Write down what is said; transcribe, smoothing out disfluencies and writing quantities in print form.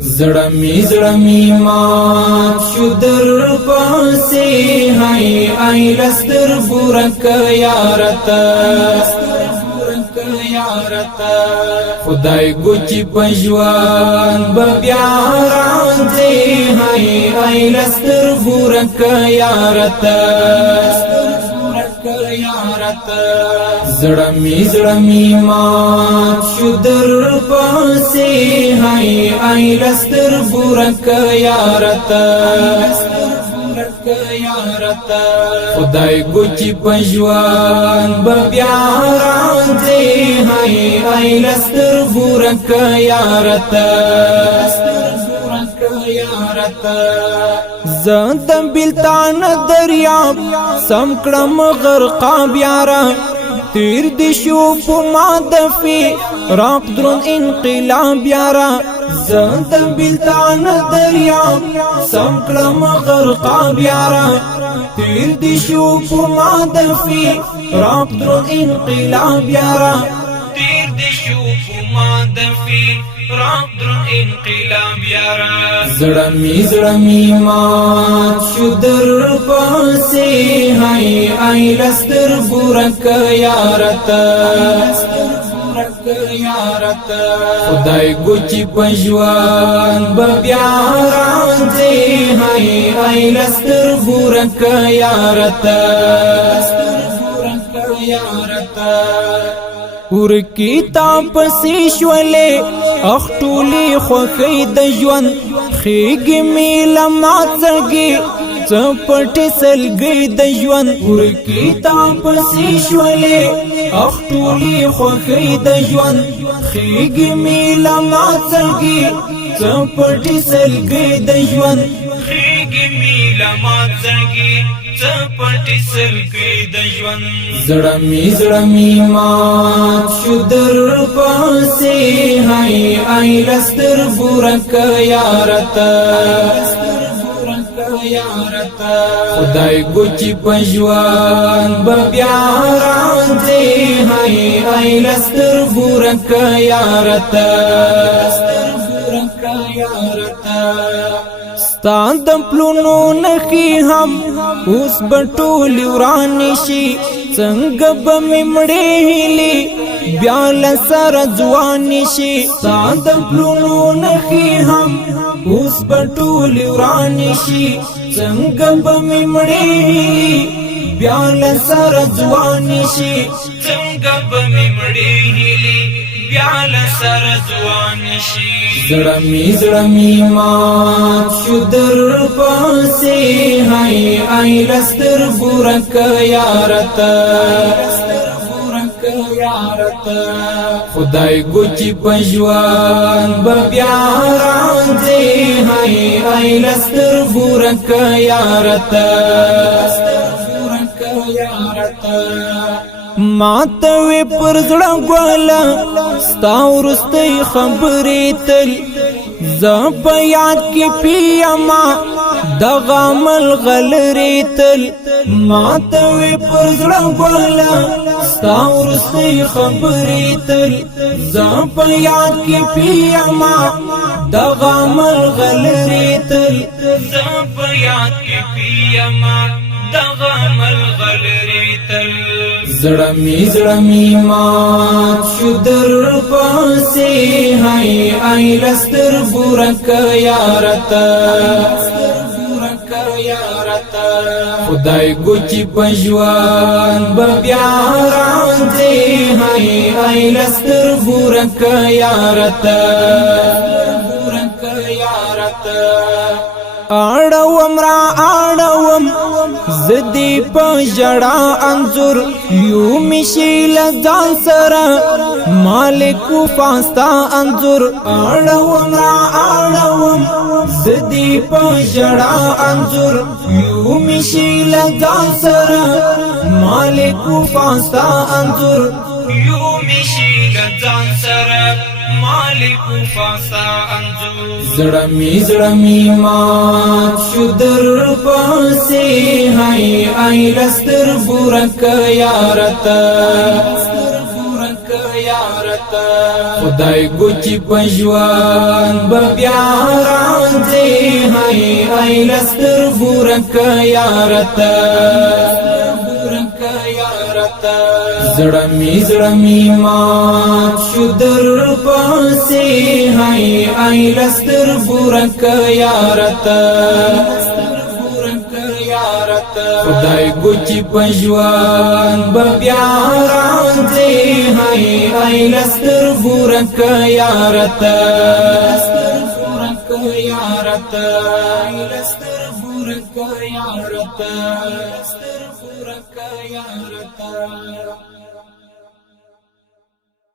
زړمی مات شو در پاسې هاي آی لستر بورک یارتا خدای گوچی پجوان ببیا رانځي هاي آی لستر بورک یارتا زړمی مات شو در پاسې هاي آی لستر بورک یارتا خدای گوچی پجوان ببیا رانځي هاي آی لستر بورک یارتا زندم بلتان دریاب سم کړم غرقاب یارا تیر دی شو پما دفی راق درون انقلاب یارا زندم بلتان دریاب سم کړم غرقاب یارا تیر دی شو پما دفی راق درون انقلاب یارا تیر دی شو پما دفی راق درون انقلاب یارا زړمی مات شو در پاسې هاي آی لستر بورک یارتا خدای گوچی پجوان ببیا رانځي هاي آی لستر بورک یارتا ورکی تا پسې شولې اخټولې خوخې د ژوند خېږې مې لمات زړګي چپټې سلګۍ د ژوند ورکی تا پسې شولې اخټولې خوخې د ژوند خېږې مې لمات زړګي چپټې سلګۍ د ژوند خېږې مې لمات زړګي چپټې سلګۍ د ژوند زړمی مات شو در پاسې هاي آی لستر بورک یارتا خدای گوچی پجوان ببیا رانځي هاي آی لستر بورک یارتا ستان د پلونو نخي هم اوس بټول وران شي څنګه به مړې هلي بیا لسر ځوان شي ستان د پلونو نخي هم اوس بټول وران شي څنګه به مړې هلي بیا لسر ځوان شي څنګه به مړې هلي بیا لسر ځوان شي زړمی مات شو در پاسې هاي آی لستر بورک یارتا خدای گوچی پجوان ببیا رانځي هاي آی لستر بورک یارتا ماتوي پر زړه ګوالا ستا ورستۍ خبرې تل زه په یاد کې پیما دغه عمل غلرې تل ماتوي پر زړه ګوالا ستا ورستۍ خبرې تل زه په یاد کې پیما دغه عمل غلرې تل زه په یاد کې پیما دغه عمل غلرې تل زړمی مات شو در پاسې هاي آی لستر بورک یارتا خدای گوچی پجوان ببیا رانځي هاي آی لستر بورک یارتا اړوم را اړوم زدی په جړه انزور یو مشیل ځان سره مالک فاستا انزور اړوم را اړوم زدی په جړه انزور یو مشیل ځان سره مالک فاستا انزور یو مشیل ځان سره مالک فاستا انزور زړمی مات شو در پاسې هاي آی لستر بورک یارتا یارت خدای ګوچی پښوان بیا راځي هاي لستر ګورک یارت زړمی مات شو در پاسې هاي لستر ګورک یارت خدای ګوچی پښوان بیا راځي هاي لستر ګورک یارت یارت